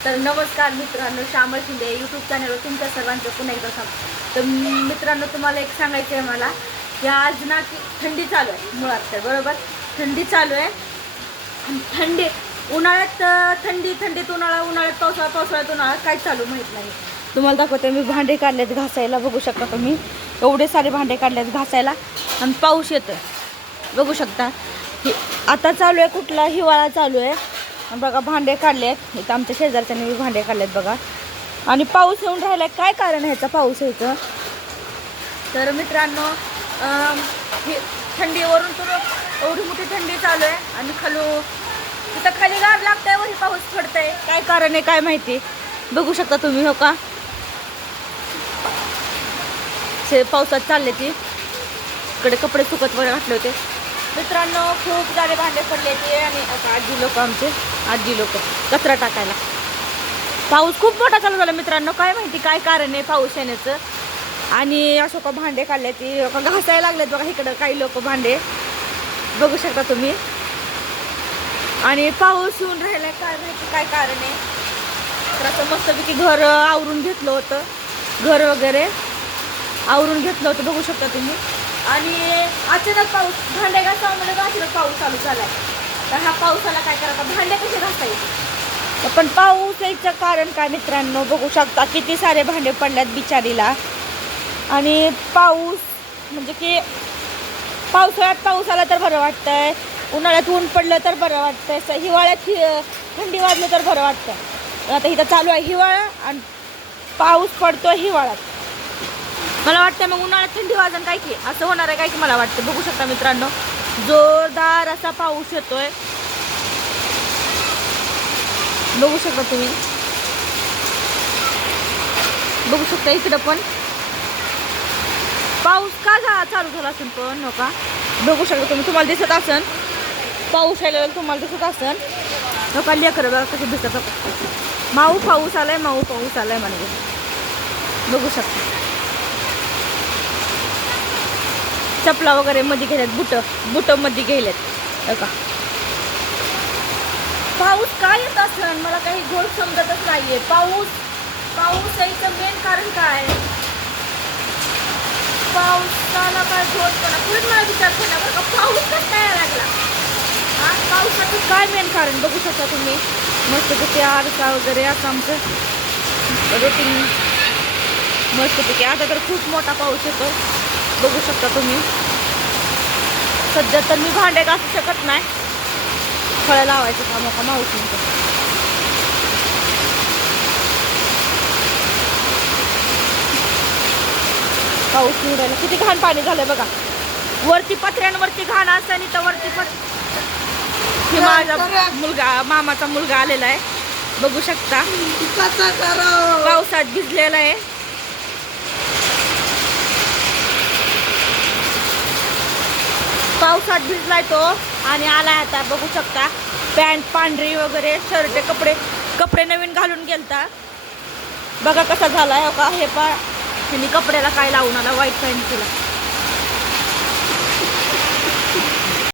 तर नमस्कार मित्रांनो, श्यामल शिंदे यूट्यूब चॅनलवर तुमच्या सर्वांचं पुन्हा एकदा स्वागत। तर मित्रांनो, तुम्हाला एक सांगायचं आहे मला की आज ना की थंडी चालू आहे। मुळात तर बरोबर थंडी चालू आहे। थंडी उन्हाळ्यात थंडीत उन्हाळ्यात पावसाळ्यात उन्हाळा काय चालू माहीत नाही। तुम्हाला दाखवते मी भांडे काढलेत घासायला, बघू शकता तुम्ही एवढे सारे भांडे काढलेत घासायला आणि पाऊस येतोय बघू शकता। आता चालू आहे कुठला हिवाळा चालू आहे बघा। भांडे काढलेत इथं आमच्या शेजारच्याने मी भांडे काढलेत बघा। आणि पाऊस येऊन राहिलाय, काय कारण ह्याचा पाऊस यायचं? तर मित्रांनो थंडीवरून तर एवढी मोठी थंडी चालू आहे आणि तिथं खाली गार लागतंय वरी पाऊस पडतंय, काय कारण आहे काय माहिती। बघू शकता तुम्ही हो का पावसात चालले ती इकडे कपडे सुकत वगैरे घातले होते मित्रांनो। खूप सारे भांडे पडले ते आणि आजी लोक कचरा टाकायला। पाऊस खूप मोठा चालू झाला मित्रांनो, काय माहिती काय कारण आहे पाऊस येण्याचं। आणि असं का भांडे काढले ते घासायला लागलेत बघा इकडं काही लोक भांडे, बघू शकता तुम्ही। आणि पाऊस येऊन राहिलाय, काय माहिती काय कारण आहे। तर असं मस्तपैकी घर आवरून घेतलं होतं, घर वगैरे आवरून घेतलं होतं बघू शकता तुम्ही। आणि अचानक पाऊस, भांडे घासामध्ये अचानक पाऊस चालू झालाय। तर हा पावसाला काय करायचा, भांडे कसे घासायचे? पण पाऊस यायचं कारण काय मित्रांनो, बघू शकता किती सारे भांडे पडल्यात बिचारीला। आणि पाऊस म्हणजे की पावसाळ्यात पाऊस आला तर बरं वाटतंय, उन्हाळ्यात ऊन पडलं तर बरं वाटतंय, हिवाळ्यात थंडी वाजलं तर बरं वाटतंय। आता इथं चालू आहे हिवाळा आणि पाऊस पडतोय हिवाळ्यात। मला वाटतं मग उन्हाळ्यात थंडी वाजन काय की असं होणार आहे काय की मला वाटतं। बघू शकता मित्रांनो जोरदार असा पाऊस येतोय, बघू शकता तुम्ही। बघू शकता इकडं पण पाऊस का चालू झाला असेल पण हो का, बघू शकता तुम्ही। तुम्हाला दिसत असेल पाऊस आलेला, तुम्हाला दिसत असेल हो का। लेकरं बघा कसे दिसत, माऊ पाऊस आलाय म्हणजे बघू शकता। चपला वगैरे मध्ये गेल्यात, बुट मध्ये गेलेत का। पाऊस काय येत असेल मला काही गोड समजतच नाहीये। पाऊस यायचं मेन कारण काय? पावसाला काय झोट पडा पुढे मला विचार केला बरं का, पाऊस कसं यायला लागला हा, पावसाचं काय मेन कारण? बघू शकता तुम्ही मस्तपैकी आरसा वगैरे असं आमचं रुटीन मस्तपैकी। आता तर खूप मोठा पाऊस येतो बघू शकता तुम्ही। सध्या तर मी भांडे घासू शकत नाही, फळं लावायचं काम का मावशींचं। पाऊस निघायला किती घाण पाणी झालंय बघा, वरती पत्र्यांवरती घाण असताना तर वरती हे माझा मुलगा मामाचा मुलगा आलेला आहे बघू शकता, पावसात भिजलेला आहे। पावसात भिजलाय तो आणि आलाय आता बघू शकता। पॅन्ट पांढरी वगैरे, शर्ट कपडे नवीन घालून गेलता बघा कसा झालाय हो का। हे पण कपड्याला काय लावून आला, व्हाईट पॅन्ट केला